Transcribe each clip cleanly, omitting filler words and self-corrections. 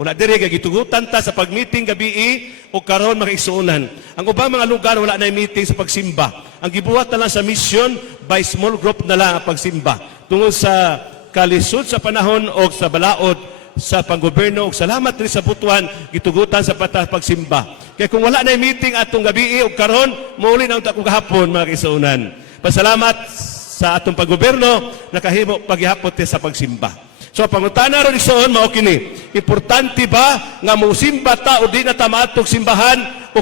Wala diri kay gitugutan ta sa pag-meeting gabi o karon mga igsuonan. Ang ubang mga lugar wala na meeting sa pagsimba. Ang gibuhat na lang sa mission by small group na lang ang pagsimba. Tungod sa kalisod sa panahon o sa balaod sa panggobyerno o salamat rin sa butuan gitugutan sa pagsimba. Kaya kung wala na meeting atong gabi o karon muli na akong gahapon mga igsuonan. Pasalamat sa atong panggobyerno nakahimo paghihapon sa pagsimba. So pangutana ron igsoon mao kini, importante ba nga mosimba ta o di na ta maadtog simbahan o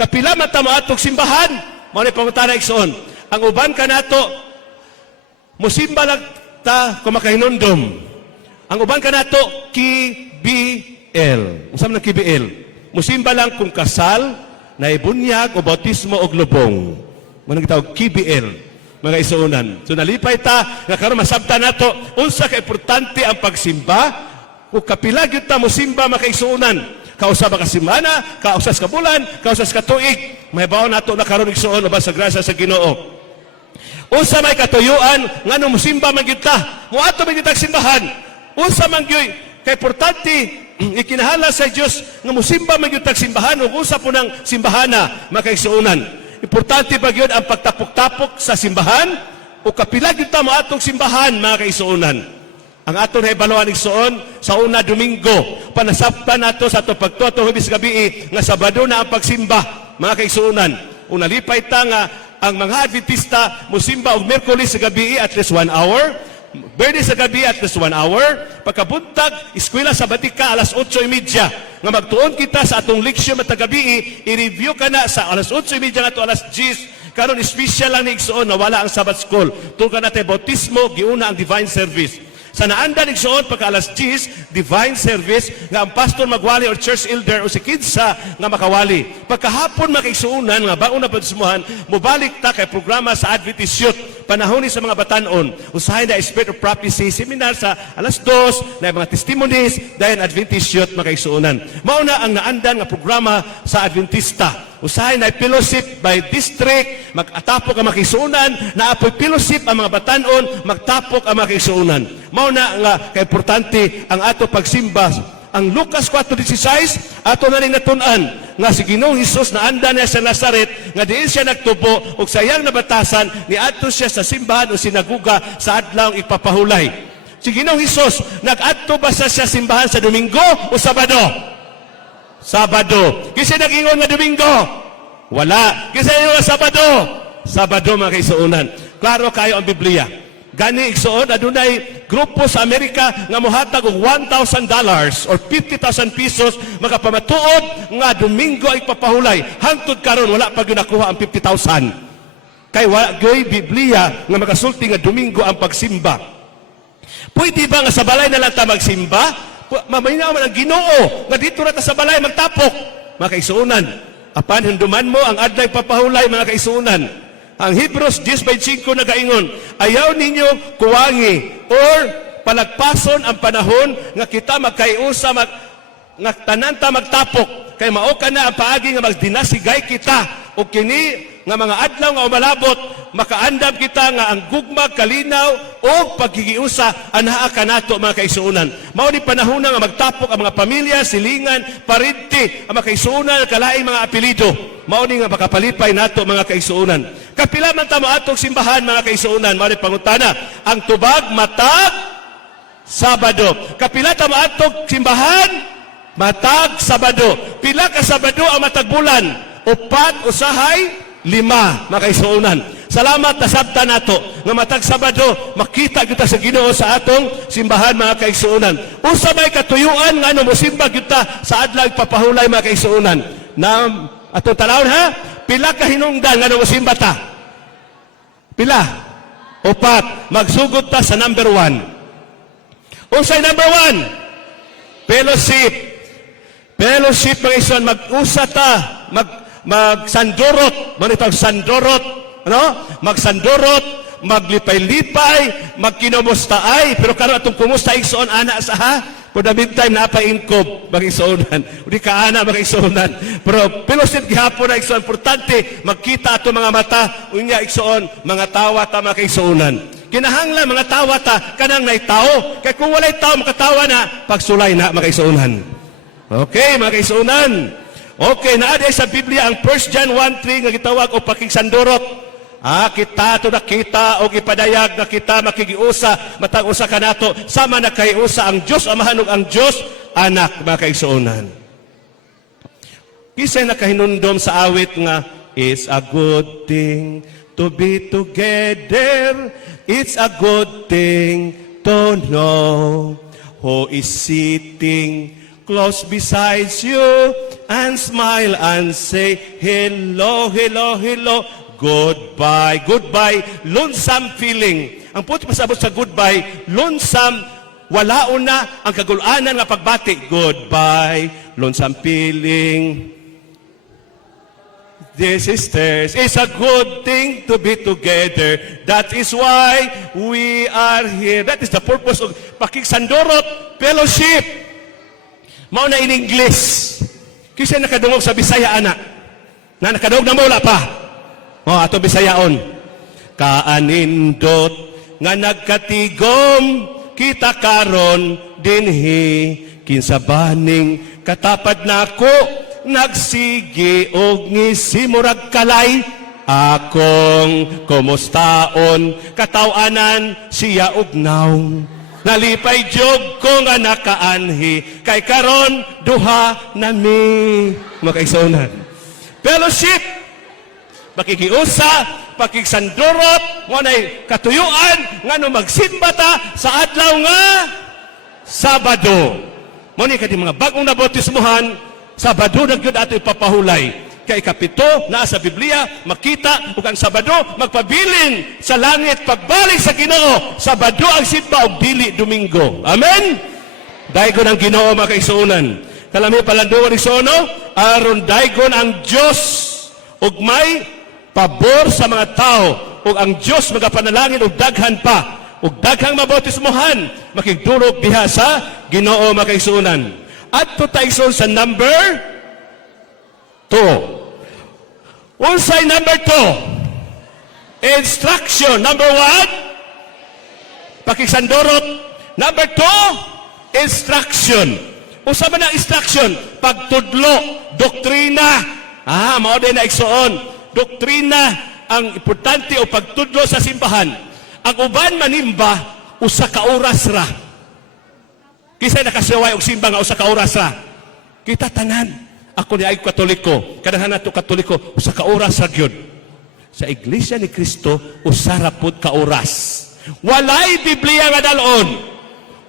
kapila man ta maadtog simbahan? Mao ni pangutana igsoon. Ang uban kanato mosimba lang ta kung makahinumdum. Ang uban kanato KBL. Unsa man KBL? Mosimba lang kung kasal, naibunyag o bautismo o lubong. Mao nang gitawag KBL. Mga isuunan. So nalipay ta, nga karon masabtan nato, unsa ka importante ang pagsimba, o kapila gyud ta mo simba mga isuunan. Kausa ba ka semana, kausa ka bulan, kausa ka tuig, mahibaw nato na karon isuon uban sa grasya sa Ginoo. Unsa may katuyuan ngano mo simba man gyud ta, moadto man gyud ta simbahan. Unsa man gyud kay importante ikinahala sa Dios nga mosimba man gyud ta simbahan ug usa po ng simbahana mga isuunan. Importante ba yun ang pagtapok-tapok sa simbahan? O kapila yun tamo atong simbahan, mga kaisuunan? Ang aton na ibaluan igsoon sa una Domingo, panasaptan nato sa itong pagtuto hubis gabi, nga Sabado na ang pagsimba, mga kaisuunan. Unalipay ta nga ang mga Adventista musimba og Miyerkules sa gabi at least 1 hour, Biyernes sa gabi at least 1 hour, pagkabuntag, eskwela sa Batika alas 8:30, nga magtuon kita sa atong leksyon matag gabi, i-review ka na sa alas 8:30 nga to alas 10, karon special lang ni igsoon na wala ang Sabbath school. Tuon ka natin bautismo, giuna ang divine service. Sa naanda ni igsoon pagka alas 10, divine service, nga ang pastor magwali or church elder o si kidsa nga makawali. Pagkahapon makaigsuunan nga baon na bautismuhan, mubalik ta kay programa sa Adventist Youth, panahon ni sa mga batanon, usahay na Spirit of Prophecy seminar sa alas 2, na mga testimonies, dahil Adventist Youth makaigsuunan. Mauna ang naandan nga programa sa Adventista. Usahay na fellowship by district, mag-atapok ang makisuunan, naapoy fellowship ang mga batanon, magtapok ang makisuunan. Mauna nga kaimportante ang ato pagsimba. Ang Lucas 4:16, ato na rin natunan nga si Ginoong Hesus na anda niya sa Nazaret, nga diin siya nagtubo, o sayang nabatasan, ni ato siya sa simbahan o sinaguga sa adlaw ipapahulay. Si Ginoong Hesus, nag-adto ba siya simbahan sa Domingo o Sabado? Sabado. Kasi nag-ingon nga Domingo? Wala. Kasi yung Sabado? Sabado mga kaisuunan. Klaro kayo ang Biblia. Gani igsuon, adunay grupo sa Amerika nga mohatag og $1,000 or 50,000 pesos makapamatuod nga Domingo ay papahulay. Hangtod karon wala pa gyud nakuha ang 50,000. Kay wala Biblia nga makasulti nga Domingo ang pagsimba. Pwede ba nga sa balay na lang ta magsimba? Mamayna man ang Ginoo nga dito na ta sa balay magtapok, mga kaisuunan. Apan hinduman mo ang adlay papahulay, mga kaisuunan. Ang Hebrews 10:5 nagaingon, ayaw ninyo kuwangi or palagpason ang panahon nga kita magkaiusa nga tanan ta magtapok, kay mao kana ang paagi nga magdinasigay kita o kini nga mga adlaw nga umalabot, makaandam kita nga ang gugma, kalinaw o pagkikiusa anaa kanato, mga kaisuunan. Mao ni panahon nga magtapok ang mga pamilya, silingan, parinti, ang mga kaisuunan, kalaing mga apelido. Mao ni nga makapalipay nato, mga kaisuunan. Kapila man ta atong simbahan, mga kaisuunan, mao ni pangutana, ang tubag matag Sabado. Kapila ta atong simbahan, matag Sabado. Pila ka Sabado ang matag bulan? 4, usahay 5, mga kaisuunan. Salamat na sabta nato nga matag Sabado makita kita sa Ginoo sa atong simbahan, mga kaisuunan. Usa may katuyuan nga ano mosimba kita sa adlaw papahulay, mga kaisuunan. Na atong talawon ha, pila ka hinungdan nga ano mosimba ta? Pila? 4. Magsugod ta sa number 1. Unsay number 1? Fellowship. Fellowship, mga kaisuunan, mag-usa ta, magsandurot, manitang sandurot, ano? Magsandurot, maglipay-lipay, magkinamustaay, pero karon atong kumusta igsoon ana sa ha? For the meantime na pa inkob mag-igsuonan. Udi ka ana mag-igsuonan. Pero fellowship gihapon na igsoon, importante magkita ato mga mata, unya igsoon, mga tawa ta mga igsuonan. Kinahanglan mga tawa ta kanang naitaw. Kay kung walay tao makatawa na, pagsulay na mga kaigsuonan. Okay, mga kaigsuonan. Okay, naadi sa Biblia ang 1 John 1:3 nga gitawag og pakigsandurot. Kita to nakita og ipadayag na kita makigiusa matag usa kanato sama na kay usa ang Dios Amahan ug ang Dios Anak, mga kaigsuonan. Kisay nakahinundom sa awit nga it's a good thing to be together. It's a good thing to know who is sitting close beside you and smile and say hello, hello, hello. Goodbye, goodbye, lonesome feeling. Ang puti pasabot sa goodbye, lonesome, wala una ang kagulanan nga pagbati. Goodbye, lonesome feeling. Dear sisters, it's a good thing to be together. That is why we are here. That is the purpose of pakigsandurot, fellowship. Mao na in English. Kasi nakadungog sa Bisaya, anak. Na nakadungog na mula pa. Ato Bisayaon. Kaanindot nga nagkatigom kita karon dinhi kinsa baning katapad nako nagsigi og ngisimurag kalay akong kumustaon katawanan siya og naong nalipay jog ko nga nakaanhi kay karon duha nami makaigsuonan. Fellowship, pakikiusa, pakigsandurot, ngunay katuyuan, nga no magsimba ta sa adlaw nga Sabado. Muna ka di mga bagong nabautismuhan, Sabado na gyud ato ipapahulay. Kay kapito na sa Biblia, makita ug ang Sabado magpabilin sa langit pagbalik sa Ginoo. Sabado ang simba og dili Domingo. Amen. Daygon ang Ginoo mga kaigsuonan. Kalami palanduan ni Sono, aron daygon ang Dios ug may pabor sa mga tao ug ang Dios magapanalangin og daghan pa ug daghang mabautismuhan makigdurog diha sa Ginoo mga kaigsuonan. Adto ta sa number 2. Unsay number 2? Instruction. Number 1, pakigsandurot. Number 2, instruction. Usa man ang instruction? Pagtudlo, doktrina. Mao din na igsuon. Doktrina ang importante o pagtudlo sa simbahan. Ang uban manimba, usa ka oras ra. Kisay nakasiway og simba nga usa ka oras ra. Kita tanan. Ako ni ay Katoliko. Kadaghan nato Katoliko, usa ka oras ra gyud. Sa Iglesia ni Cristo, usa ra pud ka oras. Walay Biblia nga dalon.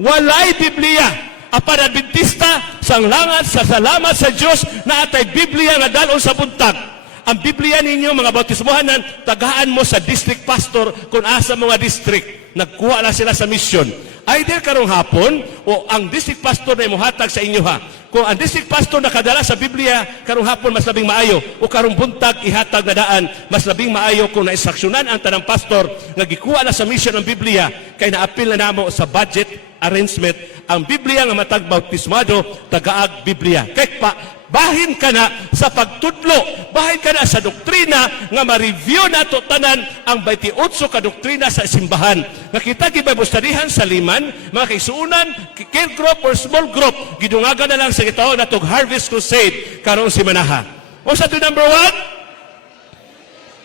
Walay Biblia. Apan Adventista, sanglangat sa salamat sa Dios na atay Biblia nga dalon sa buntag. Ang Biblia ninyo, mga bautismuhanan, tagaan mo sa district pastor kung asa mga district. Nagkuha na sila sa mission. Either karong hapon o ang district pastor na imuhatag sa inyo ha. Kung ang district pastor nakadala sa Biblia, karong hapon mas labing maayo. O karong buntag ihatag na daan, mas labing maayo kung naisaksyonan ang tanang pastor nga gikuha na sa mission ng Biblia kay naapil na namo sa budget arrangement ang Biblia nga matag bautismado tagaag Biblia. Kay pa bahin ka na sa pagtudlo, bahin ka na sa doktrina nga ma-review nato tanan ang 28 ka doktrina sa simbahan. Nakita gibay-bustarihan sa liman, mga kaigsuonan, care group or small group, gidungagan na lang sa gitawag natong Harvest Crusade karong simanaha. O sa number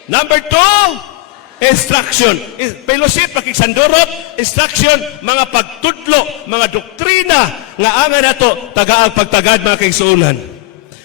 1? Number 2, instruction. Fellowship, pakigsandurot, instruction, mga pagtudlo, mga doktrina nga angan nato tagaang pagtagad mga kaigsuonan.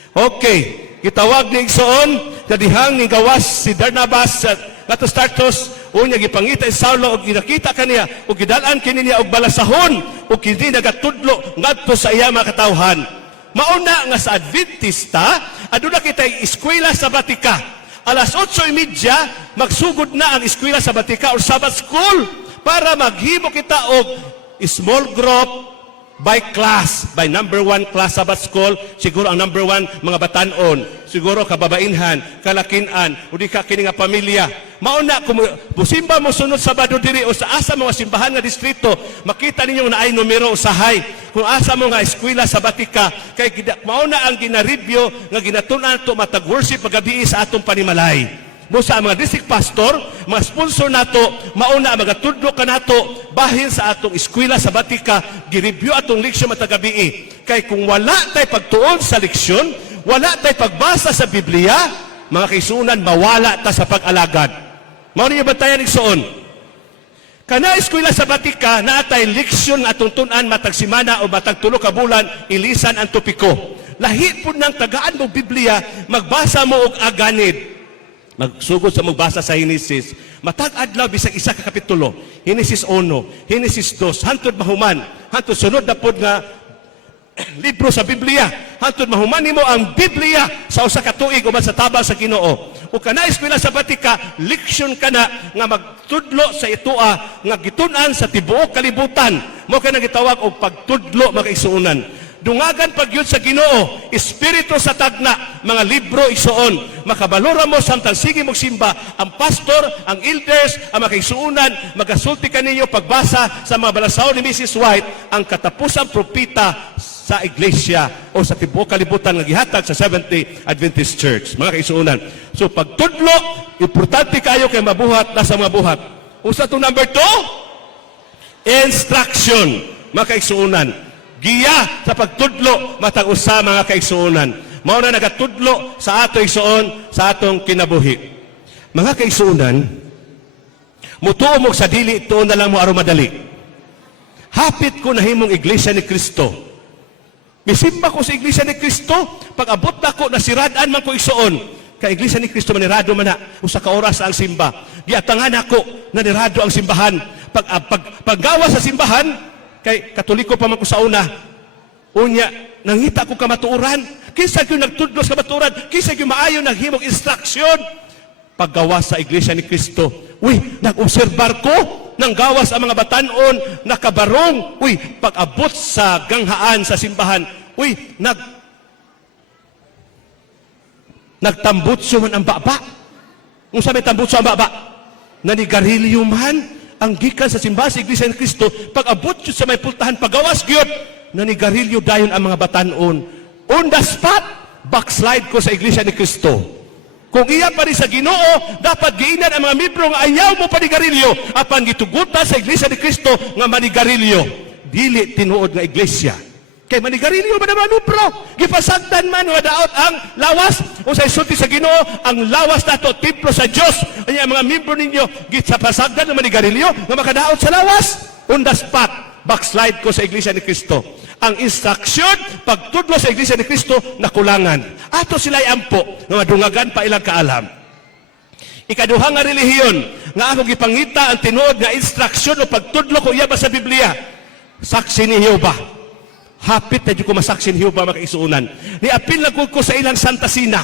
Okay, gitawag ni Igsoon, kadihang ni gawas si Barnabas sa Latos Tartos, unya gipangita si Saulo og ginakita kaniya og gidalan kini niya og balasahon og kini nagatudlo ngadto sa iya mga katawhan. Mauna nga sa Adventista, aduna kitay eskwela sabatika. Alas 8:30 magsugod na ang eskwela sabatika or Sabbath school para maghimo kita og small group by class, by number 1 class Sabbath school, siguro ang number 1 mga batanon, siguro kababainhan, kalakinan, o di ka kini nga pamilya. Mauna, kung musimba mo sunod Sabado diri o sa asa mga simbahan nga distrito, makita ninyo na ay numero usahay. Kung asa mo nga eskwela sabatika, kay mauna ang ginareview nga ginatunan to matag-worship pagabi sa atong panimalay. mo sa mga district pastor, mga sponsor nato, mauna ang magatudlo ka nato, bahin sa atong eskwela sa Batika, gireview atong leksyon matagabi. Kay kung wala tay pagtuon sa leksyon, wala tay pagbasa sa Biblia, mga kaisunan, mawala ta sa pag-alagad. Mao niyo bantayan igsoon. Kana eskwela sa Batika, naatay leksyon nga atong tun-an matag semana o matag tulo ka bulan, ilisan ang topiko. Lahi po ng tagaan mo Biblia, magbasa mo og aganid. Magsugod sa magbasa sa Henesis. Matag adlaw bisag isa ka kapitulo. Henesis 1, Henesis 2, hantod mahuman, hantod sunod na pod nga libro sa Biblia. Hantod mahuman nimo ang Biblia sa usa ka tuig uban sa tabang sa Ginoo. O kana eskwela sa Batika, leksyon kana nga magtudlo sa itua nga gitun-an sa tibuok kalibutan. Mao kana gitawag og pagtudlo mga igsuonan. Dungagan pagyud sa Ginoo, espiritu sa tagna, mga libro igsuon. Makabalora mo samtang sige mo simba, ang pastor, ang elders, ang mga kaisuunan, magasulti kaninyo pagbasa sa mga balasaw ni Mrs. White, ang katapusang propita sa iglesia o sa tibuok kalibutan nga gihatag sa Seventh-day Adventist Church. Mga kaisuunan. So pagtudlo, importante kayo kay mabuhat na sa mga buhat. Usa to number 2, instruction. Mga kaisuunan. Giya sa pagtudlo matag usa mga kaigsuonan. Mao na nagatudlo sa ato igsuon sa atong kinabuhi. Mga kaigsuonan, mutuo mo sa dili tuon na lang mo aron madali. Hapit ko nahimong iglesia ni Kristo. Misimba ko sa iglesia ni Kristo, pag abot nako nasirad-an man ko igsuon. Kay iglesia ni Kristo manirado man na usa ka oras ang simba. Giatangan ako na nirado ang simbahan. Paggawa sa simbahan, kay Katoliko pa man ko sa una. Unya, nangita ko kamatuoran. Kisa yung nagtudlo sa kamatuoran. Kisa yung maayo naghimog instruksyon. Paggawas sa iglesia ni Kristo. Uy, nag-obserbar ko nang gawas ang mga batanon, nakabarong. Uy, pag-abot sa ganghaan sa simbahan. Uy, nagtambutso man ang baba. Kung sabi tambutso ang baba, nanigarilyo man ang gikan sa simbahan sa iglesia ni Kristo, pag-abot yun sa may pultahan, pagawas gyud, nanigarilyo dayon ang mga batanon. On the spot, backslide ko sa iglesia ni Kristo. Kung iya pa rin sa Ginoo, dapat giinan ang mga miyembro nga ayaw mo panigarilyo, apan gitugutan sa iglesia ni Kristo nga manigarilyo. Dili tinuod nga iglesia. Kay manigarilyo man ang mga miyembro. Gipasagdan man nga daot ang lawas. O sa isulti sa Ginoo, ang lawas nato, templo sa Dios. Ang mga miyembro ninyo, gipasagdan ng manigarilyo, nga makadaot sa lawas. On the spot, backslide ko sa iglesia ni Kristo. Ang instruksyon, pagtudlo sa iglesia ni Kristo, nakulangan. Ato sila'y ampo, nga madungagan pa ilang kaalam. Ikaduha nga relihiyon, nga ako gipangita ang tinuod nga instruksyon o pagtudlo ko iya ba sa Biblia? Saksi ni Jehova. Hapit na di ko masaksi ni Jehova makaisuunan. Niapil na ko sa ilang Santa Sina.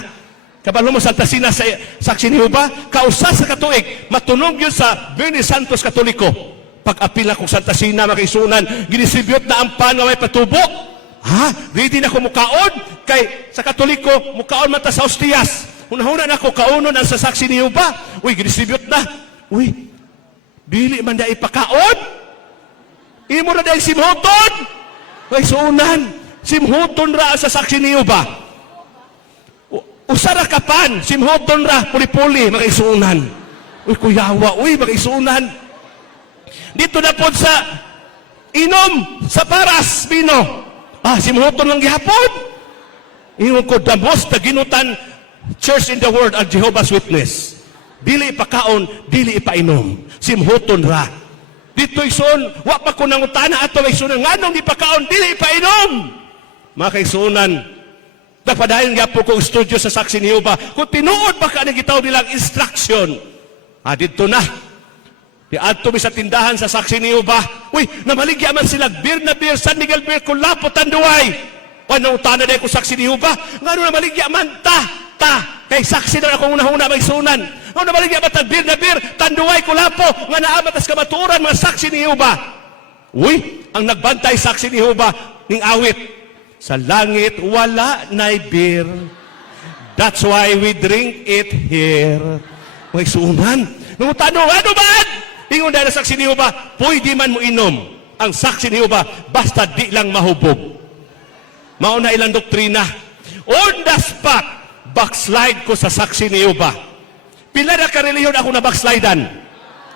Kabalo mo Santa Sina sa saksi ni Jehova, kausa sa katuig, matunog yun sa Bernie Santos Katoliko. Pag-apil na ko Santa Sina makaisuunan, ginisibiyot na ang pan nga may patubo. Ha? Ready na ko mukaon? Kay sa Katoliko, mukaon man ta sa Ostias. Hunahuna na ko kaunon ang sa saksi ni Jehova. Uy, ginisibiyot na. Uy, dili man na ipakaon? Imo na dahil simhoton? Kay suunan, simhuton ra sa saksi ni Jehova. Usara kapan, simhuton ra, puli-puli, makaisuunan. Uy, kuyawa, uy, makaisuunan. Dito na po sa inom, sa paras, bino. Simhuton lang gihapon. Ingon ko, the most ginutan church in the world are Jehovah's Witness. Dili ipakaon, dili ipainom. Simhuton ra. Dito ison, wa pa ko nangutana ato ison nga nung di pakaon dili painom. Mga kaisunan, napadayon nga po kong studio sa saksi ni Jehova. Kung tinuod pa ka na gitaw nilang instruction, dito na. Di adto mi sa tindahan sa saksi ni Jehova. Uy, namaligya man sila beer na beer, San Miguel beer, kulapot tanduay. Panangutana na ko saksi ni Jehova. Nga nung namaligya man ta. Kay saksi na akong unahuna may sunan. Ano naman niya matag na bir, tanduay ko lapo, nga naamatas kamaturan mga saksi ni Jehova. Uy, ang nagbantay saksi ni Jehova, ning awit. Sa langit, wala na'y beer. That's why we drink it here. May sunan. Nung tanong, ano ba? Ingon dahil saksi ni Jehova, pwede man mo inom ang saksi ni Jehova, basta di lang mahubog. Mauna ilang doktrina. On the spot, backslide ko sa saksi ni Jehova. Pila na kareliyon ako na backslidean.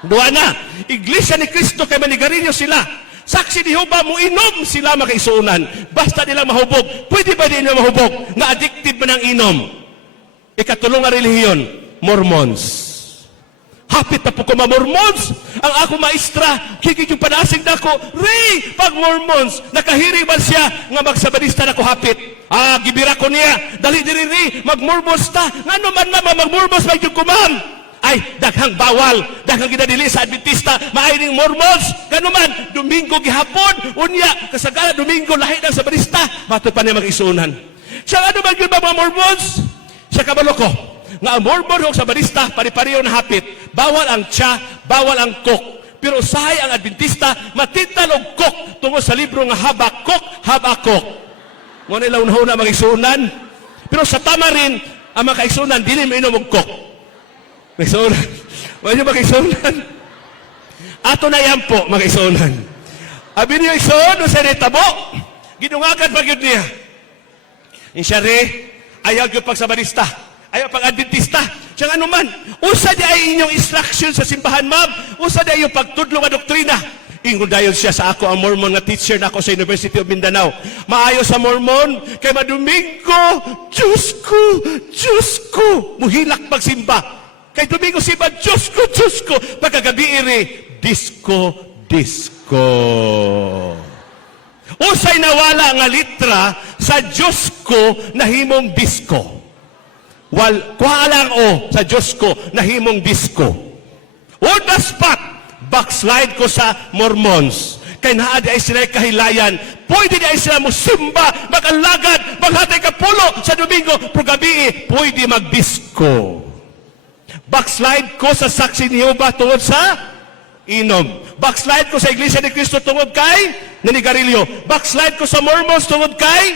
Duha na. Iglesia ni Cristo kay manigarilyo sila. Saksi ni Jehovah mo inom sila makaisunan. Basta nila mahubog. Pwede ba nila mahubog? Nga addictive man ang inom. Ikatulong nga relihiyon, Mormons. Hapit na po ko Mormons. Ang ako maestra, kikik yung panasig na ko, Ray, pag Mormons, nakahiring man siya nga magsabadista na ko hapit. Gibira ko niya, dali diri Ray, mag-Mormons ta. Nga naman mama, mag-Mormons may yung kumam. Ay, daghang bawal, daghang ginadili sa Adventista, maayining Mormons. Ganuman, Domingo gihapon, unya, kasagala Domingo, lahi ng sabadista, mato pa niya mag-isunan. Siya ano ba yung mga Mormons? Siya kabalo ko. Nga ang Mormon o sabadista, pari-pariyo na hapit. Bawal ang tsa, bawal ang coke. Pero usahay ang Adventista, matital og coke tungkol sa libro nga Habakuk. Ngunit ilaw na mag-isunan. Pero sa tama rin, ang mga kaisunan, dili mainom og coke. Mag-isunan. Wala mag-isunan. Ato na yan po, mag-isunan. Abi niyo isuon, sa netabo, ginungakan pag yun niya. Insyari, ayaw yung pagsabadista. Ayaw pag-Adventista. Siya nga naman, usa di ay inyong instruction sa simbahan, ma'am. Usa di ay yung pagtudlo nga doktrina. Ingon dayon siya sa ako, ang Mormon nga teacher na ako sa University of Mindanao. Maayo sa Mormon, kay Madomingo, Diyos ko, muhilak magsimba. Kay Domingo simba, Diyos ko, pagkagabi iri, disco. Usay nawala nga litra sa Diyos ko na himong disco. Kuha lang sa Diyos ko na himong disco. On the spot, backslide ko sa Mormons. Kaya naadi ay sila kahilayan. Pwede di ay sila musimba, mag-alagad, maghatay kapulo sa Domingo. Pero gabi, pwede mag-disco. Backslide ko sa saksi ni Jehovah tungod sa inom. Backslide ko sa Iglesia ni Cristo tungod kay nanigarilyo. Backslide ko sa Mormons tungod kay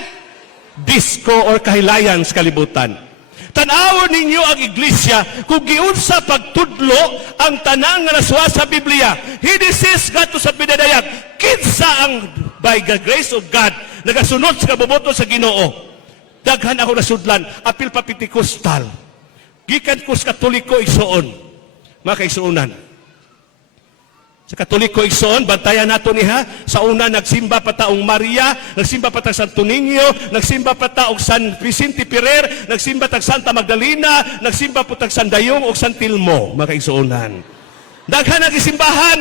disco or kahilayan sa kalibutan. Tanawon ninyo ang iglesia kung giunsa pagtudlo ang tanang nga nasuha sa Biblia. Hidisis gato sa pinadayag. Kinsa ang by the grace of God nagasunod sa kaboboto sa Ginoo. Daghan ako nasudlan, apil pa Pentecostal. Gikan ko sa Katoliko igsoon. Mga kaigsuonan. Sa Katoliko igsoon, bantayan nato niha. Sa una, nagsimba pa taong Maria, nagsimba pa taong Santo Niño, nagsimba pa taong San Vicente Ferrer, nagsimba taong Santa Magdalena, nagsimba pa taong San Dayong o San Tilmo, mga kaigsuonan. Daghan ang isimbahan,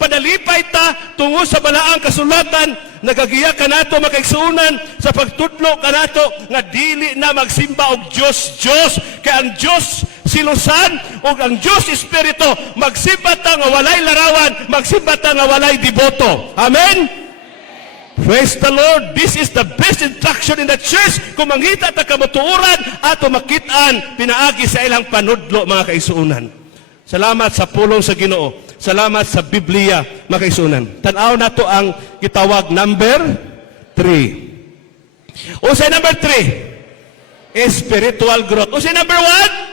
padalipay ta, tungo sa balaang kasulatan, nagagiya ka nato, mga kaigsuonan, sa pagtudlo ka nato, nga dili na magsimba og Diyos, kaya ang Diyos silusan o ang Diyos Espiritu, magsimba ta nga walay larawan, magsimba ta nga walay deboto. Amen? Praise the Lord. This is the best instruction in the church. Kung mangita ta kamutuuran, ato makitaan, pinaagi sa ilang panudlo, mga kaisuunan. Salamat sa pulong sa Ginoo. Salamat sa Biblia, mga kaisuunan. Tanaw na to ang gitawag number 3. Usay number 3, spiritual growth. Usay number 1,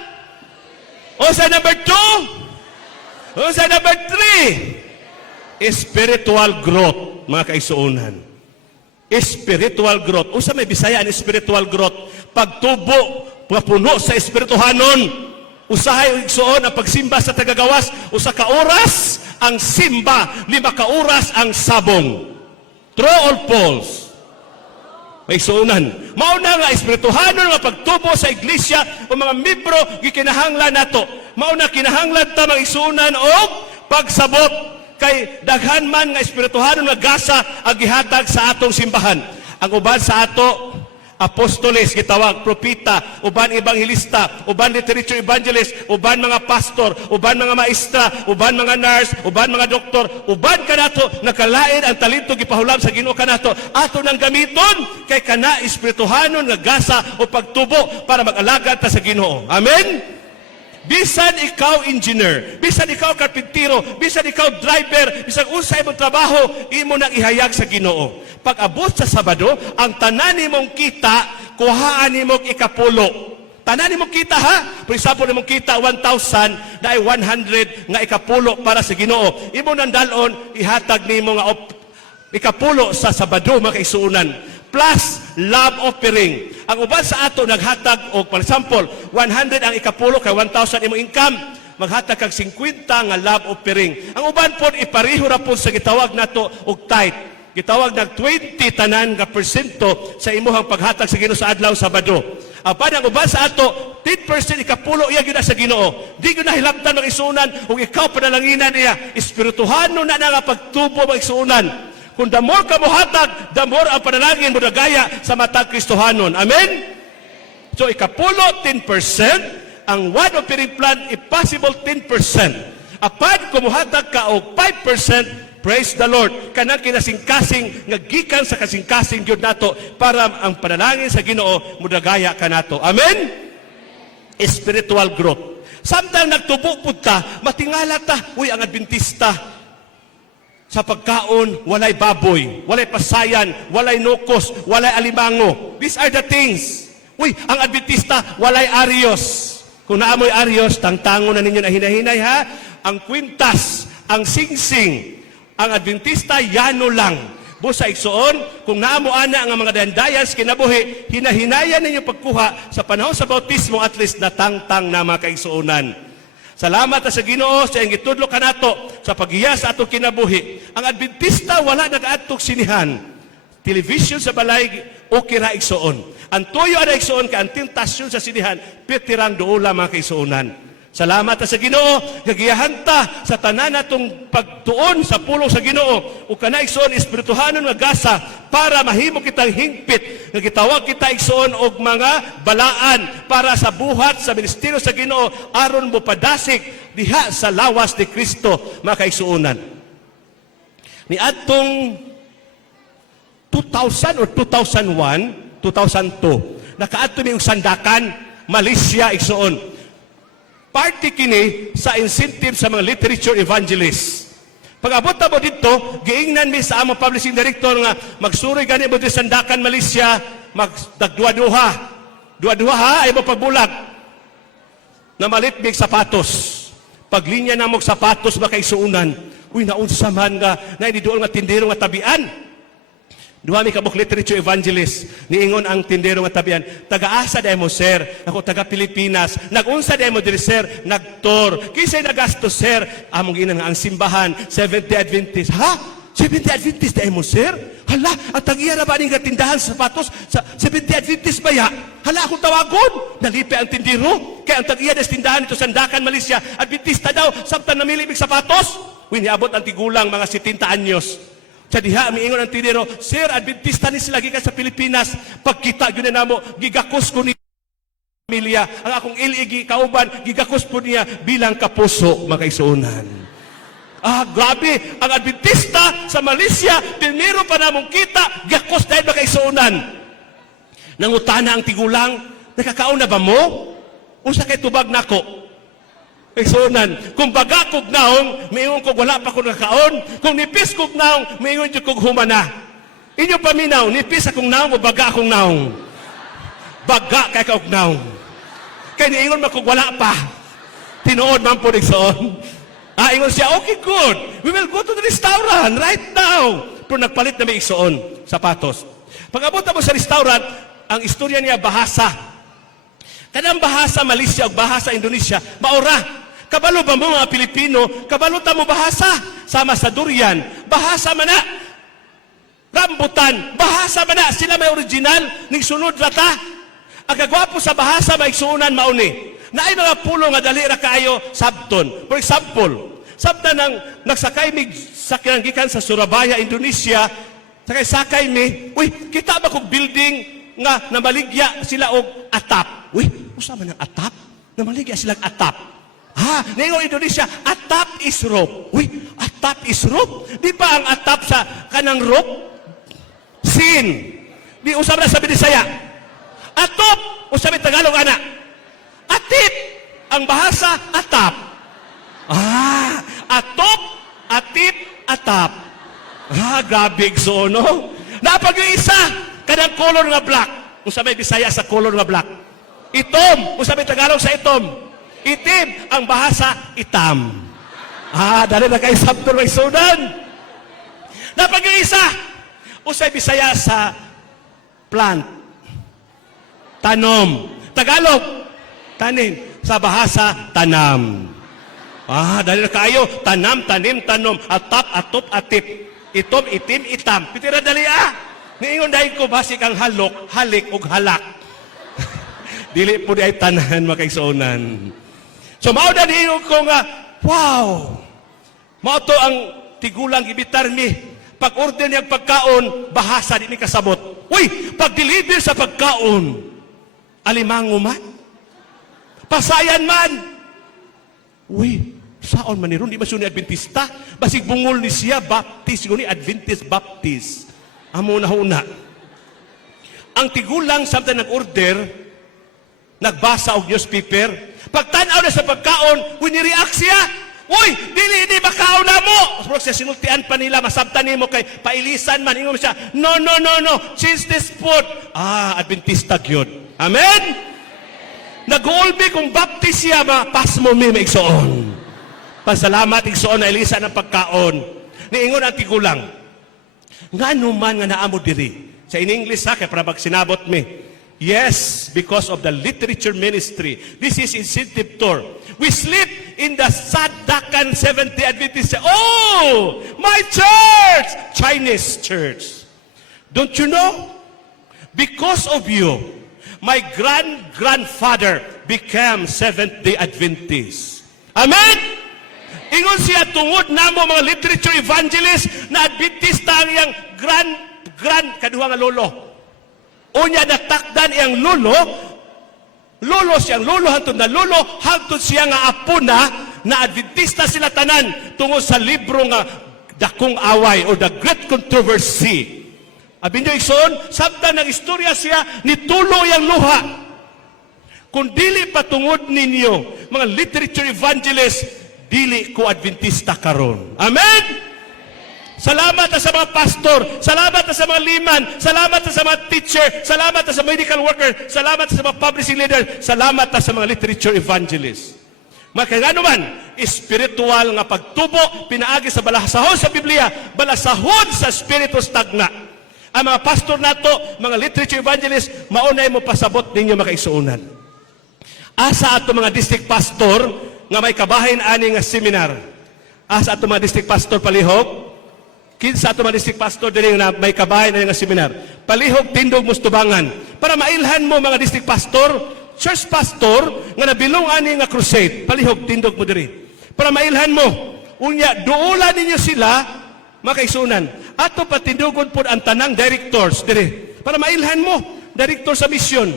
Usay number 2, Usay number 3, spiritual growth, mga kaisuunan. Spiritual growth. Usa may Bisaya ang spiritual growth. Pagtubo, puno sa espirituhanon. Usahay igsuon ang pagsimba sa tagagawas. Usa ka oras ang simba, 5 ka oras ang sabong. True or false? May suunan. Mauna nga espirituhanon nga pagtubo sa iglesia o mga membro gikinahanglan nato. Mauna kinahanglan ta mga isuunan o pagsabot kay daghan man nga espirituhanon nga gasa ang gihatag sa atong simbahan. Ang uban sa ato apostoles gitawag, propita, uban ebanghilista, uban literature evangelist, uban mga pastor, uban mga maestra, uban mga nurse, uban mga doktor, uban kanato nakalain ang talento gipahulam sa Ginoo kanato. Ato nang gamiton kay kana espirituhanon nga gasa o pagtubo para mag-alagad ta sa Ginoo. Amen. Bisan ikaw engineer, bisan ikaw karpintero, bisan ikaw driver, bisan unsay imong trabaho, imo nang ihayag sa Ginoo. Pag abot sa Sabado, ang tanan nimong kita, kuhaan nimong ikapulo. Tanan nimong kita ha? For example, nimong kita 1,000, na ay 100 nga ikapulo para sa Ginoo. Imo nang dalon, ihatag nimo nga ikapulo sa Sabado, mga kaisuunan. Plus love offering. Ang uban sa ato naghatag og for example 100 ang ikapulo kay 1,000 imong income, maghatag kag 50 nga love offering. Ang uban pod ipareho ra pod sa gitawag nato og tithe. Gitawag nag 20 tanan nga persento sa imuhang paghatag sa Ginoo sa adlaw Sabado. Apan ang uban sa ato 10% ikapulo iya gyud sa Ginoo. Di gyud nahilabtan ng isunan ug ikaw panalanginan niya espirituhano na nga pagtubo mag isunan. Kung the more ka mohatag, the more ang panalangin mo nagaya sa matag Kristohanon. Amen? So, ikapulo, 10%. Ang one offering plan, if possible, 10%. Apan, kumuhatag ka o 5%, praise the Lord. Kanang kinasingkasing, ngagikan sa kasingkasing Diyod nato para ang panalangin sa Ginoo mudagaya ka nato. Amen? Spiritual growth. Samtang nagtubo po ta, matingala ta, uy, ang Adventista, sa pagkaon, walay baboy, walay pasayan, walay nukos, walay alimango. These are the things. Uy, ang Adventista, walay arios. Kung naamoy arios, tangtango na ninyo na hinahinay ha. Ang kwintas, ang singsing, ang Adventista, yano lang. Busa igsoon, kung naamo ana ang mga dandayas kinabuhi, hinahinayan ninyo pagkuha sa panahon sa bautismo, at least natangtang na mga kaigsuonan. Salamat sa Ginoo sa iyang gitudlo kanato sa paghiya sa atong kinabuhi. Ang Adventista wala nag-adtog sinihan. Television sa balay okay ra igsoon. Ang tuyo ana igsoon ka ang tentasyon sa sinihan pitirang duula mga kaigsuonan. Salamat sa Ginoo gagiyahan ta sa tanan natong pagtuon sa pulong sa Ginoo ug kana igsoon espirituhanon nga gasa para mahimo kitang hingpit nga gitawag kita igsoon og mga balaan para sa buhat sa ministeryo sa Ginoo aron mo padasig diha sa lawas ni Kristo mga kaigsuonan. Ni adtong 2000 or 2001, 2002 nakaadto mi og sandakan Malaysia igsoon. Party kini sa incentive sa mga literature evangelists. Pag-abot na mo dito, giingnan mi sa among publishing director nga magsuroy gani mo di sandakan Malaysia, magdagduha-duha. Duha-duha ha, ay mo pagbulag. Na malitbig sapatos. Paglinya na mong sapatos makaisuunan. Uy, naunsa man nga, nainiduol nga tindero nga tabian. Duha mi kabuk literature evangelist niingon ang tindero nga tabian, taga-asa day mo sir, ako taga Pilipinas, nagunsa day mo diri sir, nagtor, kisay nagastos sir, among ginang ang simbahan, 70 Adventist, ha? 70 Adventist day mo sir? Hala, at tagiya na ba ning tindahan sa sapatos sa 70 Adventist ba ya? Hala, akong tawagon, nalipe ang tindero, kaya ang tagiya des tindahan ito Sandakan, Malaysia, Adventista daw, samtang namili mig sapatos, uy, niabot ang tigulang mga 70 anyos. Sa diha, miingon ang tinero, sir, Adventista ni sila gikan sa Pilipinas. Pagkita, yun na mo, gigakos ko ni pamilya. Ang akong iligi, kauban, gigakos po niya bilang kapuso, makaisunan. Ah, grabe. Ang Adventista sa Malaysia, piniro pa namong kita, gigakos dahil makaisunan. Nangutana ang tigulang, nakakaon na ba mo? Usa kay tubag nako. Kaisunan, kung baga kog naong, mayingon kog wala pa ko nakaon. Kung nipis kog naong, mayingon kog humana. Inyo paminaw, nipis akong naong o baga akong naong? Baga kay kog naong. Kaya niingon man kog wala pa. Tinuod man po nigsoon. Ingon siya, okay, good. We will go to the restaurant right now. Pero nagpalit na may igsoon, sapatos. Pag-abot na mo sa restaurant, ang istorya niya bahasa. Kanang bahasa Malaysia o bahasa Indonesia, maura. Kabalo ba mo mga Pilipino, kabalo ta mo bahasa, sama sa durian, bahasa mana, rambutan, bahasa mana, sila may original, ning sunod rata. Ang kagwapo sa bahasa, maigsuunan mauni. Na ay mga pulo nga dali ra kaayo sabton. For example, sabta nang nagsakay mig sakyan gikan sa Surabaya, Indonesia, sakay mi, uy, kita ba kog building nga namaligya sila og atap. Uy, usama ng atap? Namaligya silang atap. Ha, ngayon Indonesia, atap is rope. Uy, atap is rope? Di ba ang atap sa kanang rope? Sin. Di usama na sa Bisaya. Atop, usama Tagalog ana. Atip, ang bahasa atap. Ah, atop, atip, atap. Ah, grabe no? Napag yung isa, kanang color nga black. Usama Bisaya sa color nga black. Itom, usama Tagalog sa itom. Itim, ang bahasa itam. Ah, dali na kayo sabtol may sudan. Napag yung isa, usay Bisaya sa plant. tanom. Tagalog, tanim. Sa bahasa, tanam. Dali na kayo, tanam, tanim, tanom, atap, atop, atip. Itom, itim, itam. Pitira dali Ngayon dahil ko basik ang halok, halik, ug halak. Dili po di ay tanan makaigsuonan. So mao na niyo ko nga, wow! Mao to ang tigulang gibitar mi. Pag-order niyang pagkaon, bahasa di ni kasabot. Uy, pag-deliver sa pagkaon, alimango man? Pasayan man? Uy, saon man ni ron? Di ba siya ni Adventista? Basig bungol ni siya, Baptist, ni Adventist Baptist. Amo na huna. Ang tigulang, samtang nag-order, nagbasa og newspaper, pagtanaw na sa pagkaon, uy, ni-react siya. Uy, dili makaon na mo. Pero siya sinultian pa nila, masabtan nimo kay pailisan man. Ingon siya, no, change this food. Adventista gyud. Amen? Nag-uulbi kung Baptist siya, pas mo mi maigsoon. Pasalamat igsoon na ilisan ang pagkaon. Niingon ang tigulang, nga man nga naamo diri. Sa in English kay para sinabot mi. Yes, because of the literature ministry. This is incentive tour. We sleep in the Sadakan 70 Adventist. Oh, my church! Chinese church. Don't you know? Because of you, my grandfather became Seventh-day Adventist. Amen? Ingon siya tungod namo mga literature evangelist na Adventista ang iyang kaduha nga lolo. Unya natakdan iyang lolo siyang lolo hantod na lolo, hantod siya nga apo na Adventista sila tanan tungod sa libro nga Dakong Away o The Great Controversy. Abin nyo igsoon, sabta ng istorya siya, nitulo iyang luha. Kung dili patungod ninyo, mga literature evangelist, dili ko Adventista karon. Amen? Salamat sa mga pastor, salamat sa mga liman, salamat sa mga teacher, salamat sa medical worker, salamat sa mga publishing leader, salamat sa mga literature evangelists. Makagano man, espiritual nga pagtubo, pinaagi sa balasahon sa Biblia, balasahon sa spiritus tagna. Ang mga pastor nato, mga literature evangelists, maunay mo pasabot ninyo makaisuunan. Asa ato mga district pastor, nga may kabahin ani nga seminar. Asa ato mga district pastor palihog, kinsa ato mga district pastor diri na may kabahin ani nga seminar. Palihog tindog mustubangan para mailhan mo mga district pastor, church pastor nga nabilong ani nga crusade. Palihog tindog mo diri. Para mailhan mo, unya duulan ninyo sila makaisunan. Ato patindugon pod ang tanang directors diri. Para mailhan mo, director sa mission.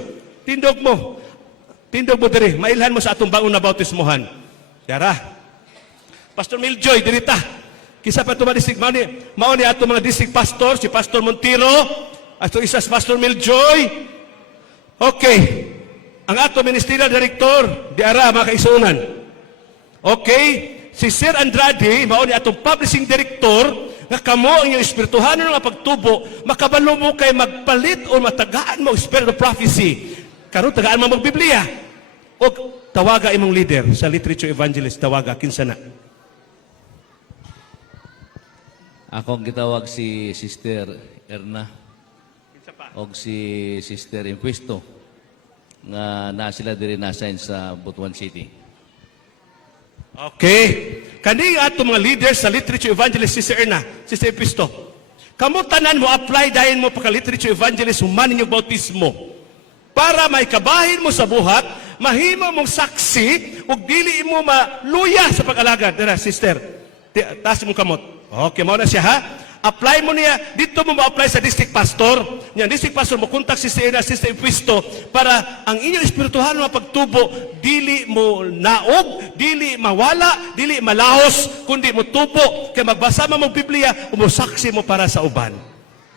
Tindog mo diri. Mailhan mo sa atong baon na bautismohan. Yara. Pastor Miljoy dirita. Kisa pa ito mga district, mauni ato mga district pastor, si Pastor Montiro, ato isa si Pastor Miljoy. Okay. Ang ato ministerial director, di ara mga kaisunan. Okay. Si Sir Andrade, mauni atong publishing director, nga kamo inyong espirituhanon nga pagtubo, makabalo mo kay magpalit o matagaan mo spirit of prophecy. Karon tagaan mo mag-Biblia. O tawaga imong leader sa literature evangelist, tawaga, kinsa na. Akong gitawag si Sister Erna o si Sister Impuesto nga na sila diri na-assign sa Butuan City. Okay. Kani ato mga leaders sa literature evangelist, Sister Erna, Sister Impuesto. Kamo tanan mo apply dahin mo pagka literature evangelist human ninyong bautismo para may kabahin mo sa buhat, mahimo mong saksi ug dili mo maluya sa pag-alagad. Dira, Sister, taas mo kamot. Okay, mao na siya ha. Apply mo niya, dito mo ma-apply sa district pastor. Yan, district pastor mo kontak si Sister Impuesto para ang inyong espirituhan na pagtubo, dili mo naog, dili mawala, dili malahos, kundi mo tubo. Kaya magbasa mo mong Biblia, umusaksi mo para sa uban.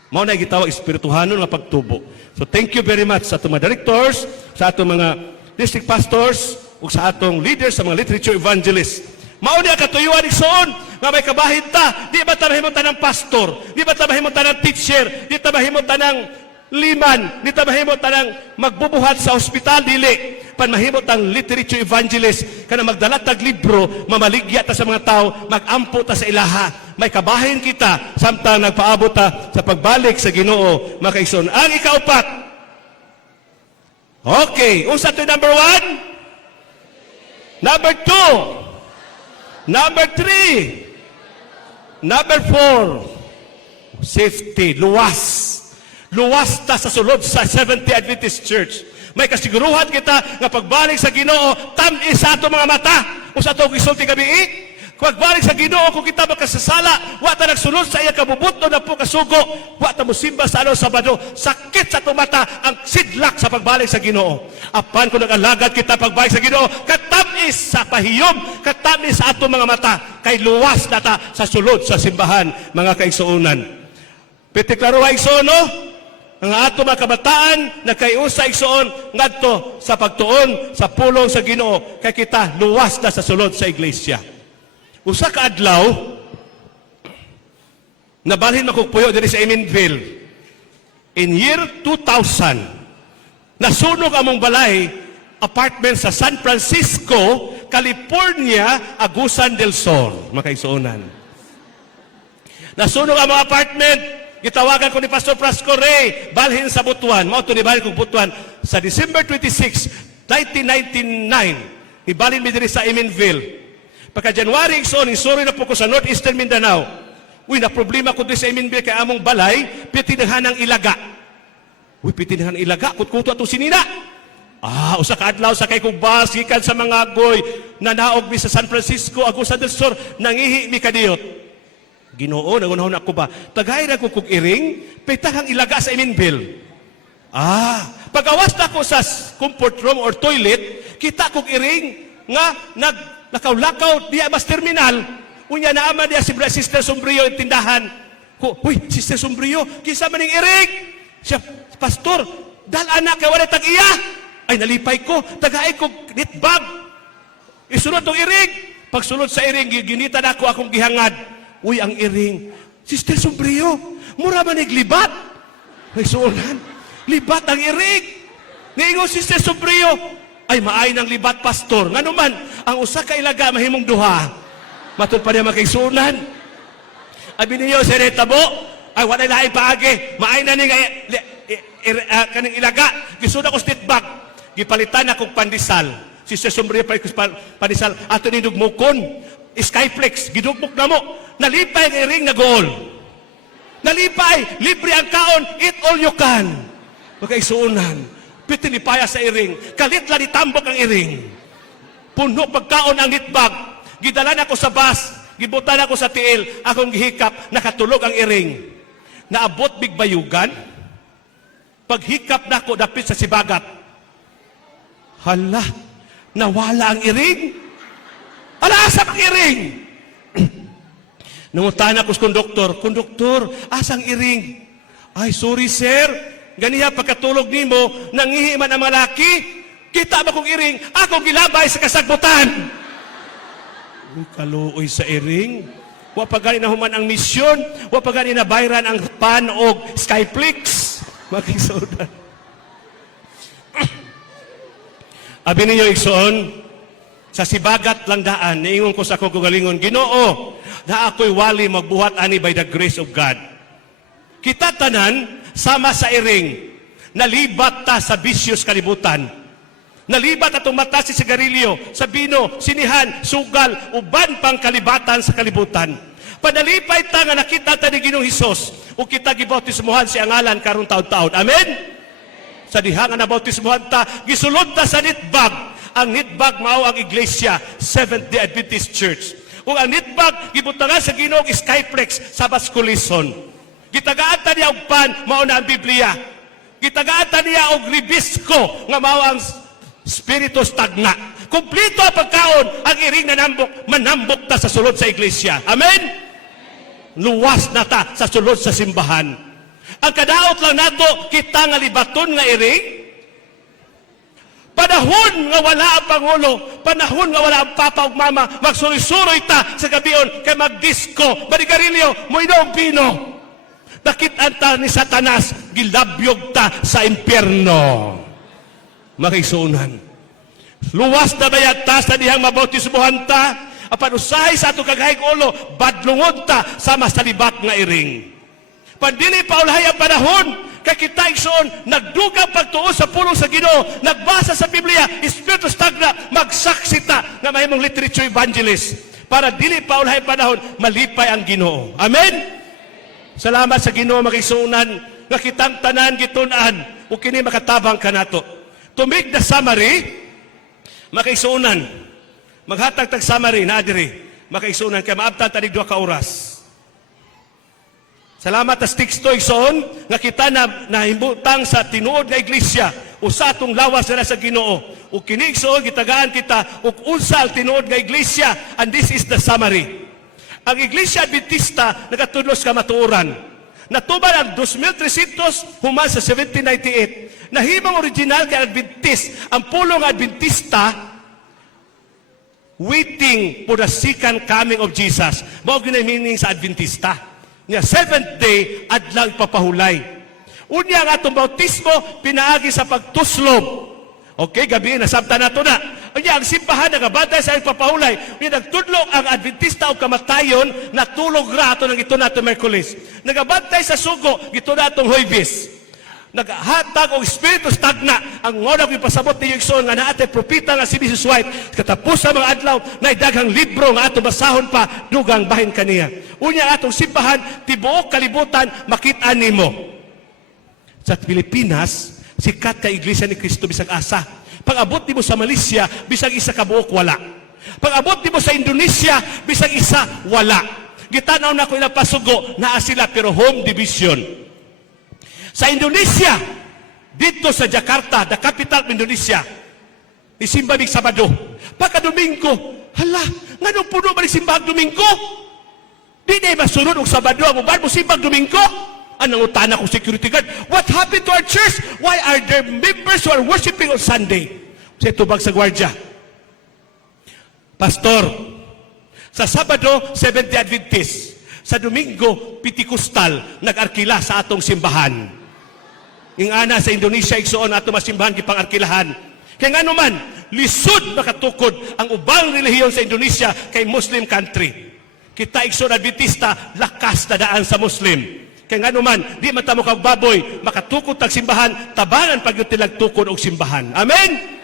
Mao na gitawag espirituhanon nga pagtubo. So thank you very much sa atong mga directors, sa atong mga district pastors, ug sa atong leaders, sa mga literature evangelists. Mao niya katuyuan igsoon nga may kabahin ta. Di ba ta mahimong tanang pastor? Di ba ta mahimong tanang teacher? Di ta mahimong tanang liman? Di ta mahimong tanang magbubuhat sa ospital? Dili. Pan mahimong tang literature evangelist kana magdala tag libro, mamaligya ta sa mga tao, magampo ta sa ilaha. May kabahin kita samtang nagpaabot ta sa pagbalik sa Ginoo, makaigsoon. Ang ikaupat, Okay, unsa to number 1? Number 2? Number 3? Number 4? Safety, luwas. Luwas ta sa sulod sa Seventh-day Adventist Church. May kasiguruhan kita nga pagbalik sa Ginoo, tamis sa ato mga mata. Kung sa ato gisulti gabi, pagbalik sa Ginoo, kung kita makasasala, wa ta nagsulod sa iya kabubuto na po kasugo, wa ta musimba sa Sabado, sakit sa ato mata ang sidlak sa pagbalik sa Ginoo. Apan kung nag-alagad kita pagbalik sa Ginoo, katamis sa pahiyom, katamis sa ato mga mata, kay luwas na ta sa sulod sa simbahan, mga kaigsuunan. Petiklaro wa igsoon, no? Ang ato mga kabataan na kayusa igsoon ngadto sa pagtuon sa pulong sa Ginoo kay kita luwas na sa sulod sa iglesia. Usa ka adlaw nabalhin makugpuyo diri sa Eminville in year 2000 nasunog among balay apartment sa San Francisco, California, Agusan del Sur, mga kaigsuonan. Nasunog among apartment. Gitawagan ko ni Pastor Frasco Ray, balhin sa Butuan. Mao to ni balhin kong Butuan sa December 26, 1999. Ibalhin mi diri sa Eminville. Pagka January igsoon, isuri na po ko sa Northeastern Mindanao. Uy, na problema ko diri sa Eminville kay among balay, pitinahan ng ilaga. Uy, pitinahan ng ilaga, kutkuto ato sinina. Usa ka adlaw sa kay kong bus, gikan sa mga goy, nanaog mi sa San Francisco, Agusan del Sur, nangihi mi kadiyot. Ginoo, nagunahon ako ba? Tagay na ko kong iring, petahang ilaga sa Eminville. Pag-awas na ko sa comfort room or toilet, kita kong iring nga nakaw-lakaw diya mas terminal. Unya na ama diya si Sister Sombrio yung tindahan. Uy, Sister Sombrio, kisa maning iring. Siya, Pastor, dahil anak kay wala tag-iya. Ay, nalipay ko, tagay ko knitbag. Isunod tong iring. Pagsunod sa iring, ginita na ako akong gihangad. Uy, ang iring, Sister Sombrio, mura man libat. Ay, suunan, libat ang iring. Niingon, Sister Sombrio, ay maay ng libat, Pastor. Nga naman, ang usa ka ilaga, mahimong duha. Matod pa niya makaisunan. Abi niyo, Seretabo, ay wala laing paagi. Maay na ni kaning ilaga. Gisuna ko stitbag. Gipalitan akong pandisal. Sister Sombrio, pandisal, ato ni dugmukon. Skyflex, gidugmok na mo. Nalipay ang iring na goal. Nalipay, libre ang kaon, eat all you can. Magkaisuunan, pitinipaya sa iring, kalit lang itambok ang iring. Puno pagkaon ang nitbag, gidalan ako sa bus, gibutan ako sa tiil, akong gihikap, nakatulog ang iring. Naabot bigbayugan, paghikap na ako dapit sa sibagat. Hala, nawala ang iring. Asa ang iring? Nangutan ako sa konduktor, asang iring? Ay, sorry sir, ganiya pagkatulog nimo, nangihi man ang malaki, kita ba kong iring, akong gilabay sa kasagbutan. Uy, kaluoy sa iring. Wa pa gani na human ang misyon, wa pa gani na bayran ang pan o Skyflix. Makisoda. Abi ninyo igsoon, sa sibagat lang daan, niingon ko sa akong kugalingon, Ginoo, na ako'y wali magbuhat ani by the grace of God. Kita tanan, sama sa iring, nalibat ta sa bisyos kalibutan. Nalibat atong mata si sigarilyo, sa bino, sinihan, sugal, uban pang kalibatan sa kalibutan. Panalipay ta nga nakita ta ni Ginoong Hesus, o kita gibautismuhan si angalan karong taon-taon. Amen? Sa diha nga nabautismuhan ta, gisulod ta sa nitbag. Ang nitbag mao ang iglesia, Seventh-day Adventist Church. Kung ang nitbag, gibutangan sa Ginoong Skyflex sa baskulison. Gitagaan ta niya og pan, mao na ang Biblia. Gitagaan ta niya og ribisco, nga mao ang Spiritus Tagna. Kumplito ang pagkaon, ang iring na manambok ta sa sulod sa iglesia. Amen? Luwas na ta sa sulod sa simbahan. Ang kadaot lang nato, kita nga libaton nga iring, panahon nga wala ang Pangulo, panahon nga wala ang Papa ug Mama, magsuroy-suroy ta sa gabion kay magdisko, manigarilyo, moinog pino. Nakitaan ta ni Satanas, gilabyog ta sa impyerno. Makisunan. Luwas na bayad ta sa dihang mabautismuhan ta, apan usahay sa ato kagahig ulo, badlungod ta sama sa libak nga iring. Pandili paulahay ang panahon, Kay kita igsoon, nagdugang pagtuo sa pulong sa Ginoo, nagbasa sa Biblia, Espiritu Stagna, magsaksita nga mahimong literature evangelist para dili pa ulahay panahon malipay ang Ginoo. Amen. Salamat sa Ginoo makisunan nga kitang tanan gitun-an ug kini makatabang kanato. Tumig na summary makaisunan. Maghatag tag summary na diri makaisunan kay maabtan tani 2 ka oras. Salamat sa teksto igsoon nga kita na nahimbutang sa tinuod nga iglesia usa atong lawas na sa Ginoo. Ug kini igsoon gitagaan kita ug unsa ang tinuod nga iglesia, and this is the summary. Ang Iglesia Adventista nagatudlos ka matuoran. Natuban ang 2,300 human sa 1798. Nahimang original kay Adventist. Ang pulong Adventista waiting for the second coming of Jesus. Mao gyud ang meaning sa Adventista. Nya seventh day adlaw papahulay. Unya nga atong bautismo pinaagi sa pagtuslob. Okay, gabi na sabta nato na. Unya ang simbahan nagabantay sa papahulay. Unya nagtudlo ang Adventista og kamatayon natulog ra ato nang ito nato Miyerkules. Nagabantay sa sugo gito natong Huwebes. Naghatag og Espiritu Stagna ang ngonag ipasabot ni igsoon nga naatay propeta nga si Mrs. White katapos sa mga adlaw na daghang libro nga ato basahon pa dugang bahin kaniya. Unya atong simbahan tibuok kalibutan makit-an nimo. Sa Pilipinas sikat ka Iglesia ni Cristo bisag asa. Pag-abot nimo sa Malaysia bisag isa ka buok wala. Pag-abot nimo sa Indonesia bisag isa wala. Gitanaw na ko ilang pasugo naa sila pero home division. Sa Indonesia, dito sa Jakarta, the capital of Indonesia, isimba mig Sabado. Pagka Domingo, hala, nga nung puno ba ni simbang Domingo? Di na masunod og Sabado, ang uban mo simbang Domingo? Anong utana kong security guard? What happened to our church? Why are there members who are worshiping on Sunday? Sa itubag sa gwardya. Pastor, sa Sabado, Seventh-day Adventist. Sa Domingo, Pentikostal, nag-arkila sa atong simbahan. Ing ana sa Indonesia igsoon ato masimbahan gipang-arkilahan. Kay ngano man lisod makatukod ang ubang relihiyon sa Indonesia kay Muslim country. Kita igsoon Adventista lakas na daan sa Muslim. Kay ngano man di man ta mo kag baboy makatukod tag simbahan tabangan pag tilag tukod og simbahan. Amen.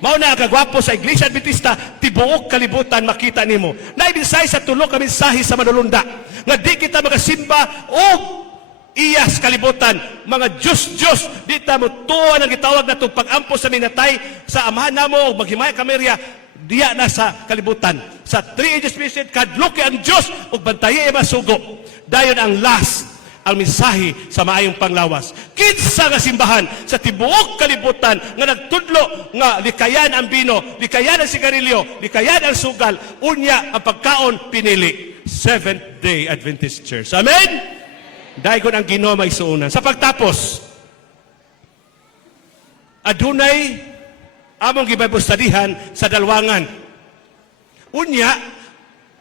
Mao na kagwapo sa Iglesia Adventista tibuok kalibutan makita nimo. Naibisay sa tulo ka mensahe sa manulunda nga di kita magasimba og iyas kalibutan, mga Diyos, di ta mo tuwa ang gitawag na itong pag-ampo sa minatay, sa amahan na mo, maghimay kamerya, diya na sa kalibutan. Sa 3 ages visit, kadluki ang Diyos, o bantaye masugo. Dayon ang last, ang mensahe sa maayong panglawas. Kinsa nga simbahan sa tibuok kalibutan nga nagtudlo nga likayan ang bino, likayan ang sigarilyo, likayan ang sugal, unya ang pagkaon pinili. Seventh-day Adventist Church. Amen? Dayon ang Ginoo maisuunan. Sa pagtapos, adunay among gibaybustudihan sa dalwangan. Unya,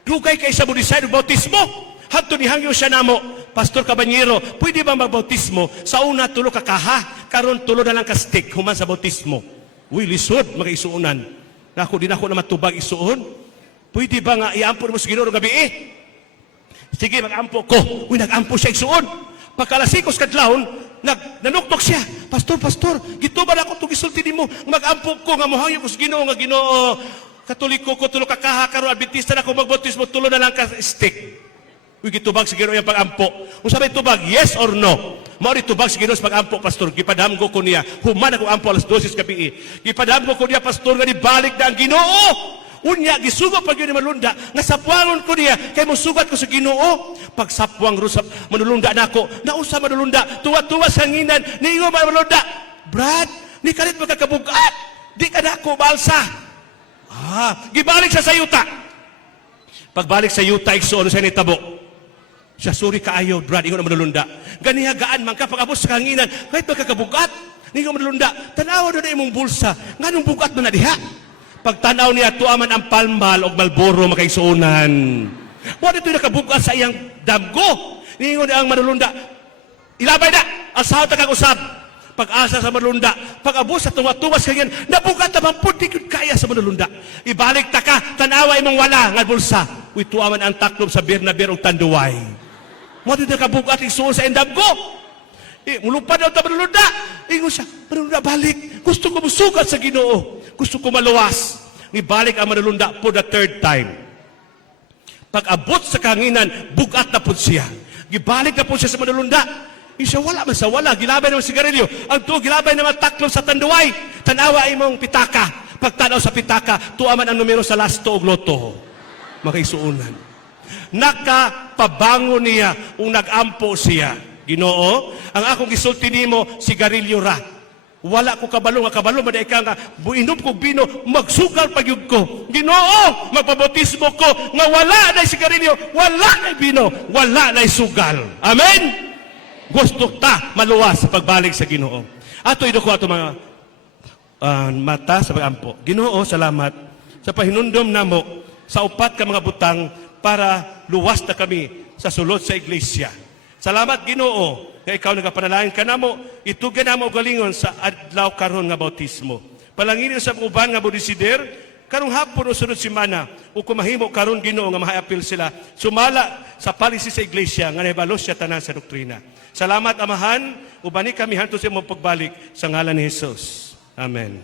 dugay kay sa budisay ng bautismo. Hadto ni hangyo siya namo, Pastor Cabanyero, pwede ba magbautismo? Sa una, tulo ka kaha, karon tulo na lang ka stick, human sa bautismo. Uy, lisod, mag-isuunan. Nako, di na ako na matubag isuon. Pwede ba nga iampon mo sa Ginoo gabi Sige, mag-ampo ko. Uy, nag-ampo siya igsuon. Pagkalasikos kadlawon, nanuktok siya. Pastor, gituban ako itong isulti mo. Mag-ampo ko, nga mohangyo ko sa Ginoo, nga Ginoo, Katoliko ko, tulo kakaha, karon Adventista na ako magbautismo, tulo na lang ka stick. Uy, gitubag sa Ginoo yung pag-ampo. Kung sabi tubag, yes or no? Mauri tubag sa Ginoo sa pag-ampo, Pastor. Gipadamgo ko niya. Human ako ampo alas 12 gabi. Gipadamgo ko niya, Pastor, nga nibalik na ang Ginoo. Unya, gisugo pag yun ni Malunda, nga sapwangon ko niya, kay mo sugat ko sa Ginoo. Pag sapwang rusap, manulunda na ako, nausa manulunda, tuwa-tuwa sa nginan, niingo Malunda, Brad, ni kalit magkakabugat, di ka na ako balsa. Gibalik sa sayuta. Pagbalik sa yuta, igsoon sa nitabo. Siya, sorry kaayo, Brad, ingo na manulunda. Ganihagaan man ka, pag-abos sa kanginan, kahit magkakabugat, niingo Malunda, tanawa doon na imong bulsa, nga nung bugat mo na diha. Pagtanaw niya, tuaman ang palmal o Malboro makaisuunan. Wala ito'y nakabukas sa iyang damgo. Ningon ang manulunda, ilabay na, asaw ta kang usab. Pag-asa sa manulunda, pag-abos sa tuwa-tuwas kanyan, nabugat naman po, di kaya sa manulunda. Ibalik ta ka, tanawa imong wala, nga bulsa. Uy, tuaman ang taklob sa bir na bir o tanduway. Wala ito'y nakabukas isuon sa iyang damgo. Mulupad daw ta manulunda. Ingon siya, manulunda balik. Gusto ko musugat sa Ginoo. Gusto ko maluwas. Nibalik ang manulunda for the third time. Pag-abot sa kahanginan, bugat na po siya. Gibalik na po siya sa manulunda. Siya wala man sa wala. Gilabay ng sigarilyo. Ang tuo, gilabay ng taklob sa tanduay. Tanawa imong pitaka. Pagtanaw sa pitaka, tuaman ang numero sa lasto o loto. Makaisuunan. Nakapabango niya kung nag-ampo siya. Ginoo, ang akong gisulti nimo, sigarilyo ra. Wala ko kabalo maday ka nga, buinom ko bino, magsugal pagyud ko. Ginoo, magpabotismo ko, nga wala na sigarilyo, wala na bino, wala na sugal. Amen? Gusto ta maluwas sa pagbalik sa Ginoo. Ato ido ko ato mga mata sa pagampo. Ginoo, salamat sa pahinundom namo sa upat ka mga butang para luwas na kami sa sulod sa iglesia. Salamat Ginoo nga ikaw nagapanalangin ka namo, itugan namo galingon sa adlaw karon nga bautismo. Palanginin sa uban nga bodisider, karong hapon o sunod semana, o kumahimo karon Ginoo nga mahaapil sila, sumala sa policy sa iglesia nga nahibalos siya tanan sa doktrina. Salamat Amahan, ubani kami hanto sa imong pagbalik sa ngalan ni Jesus. Amen.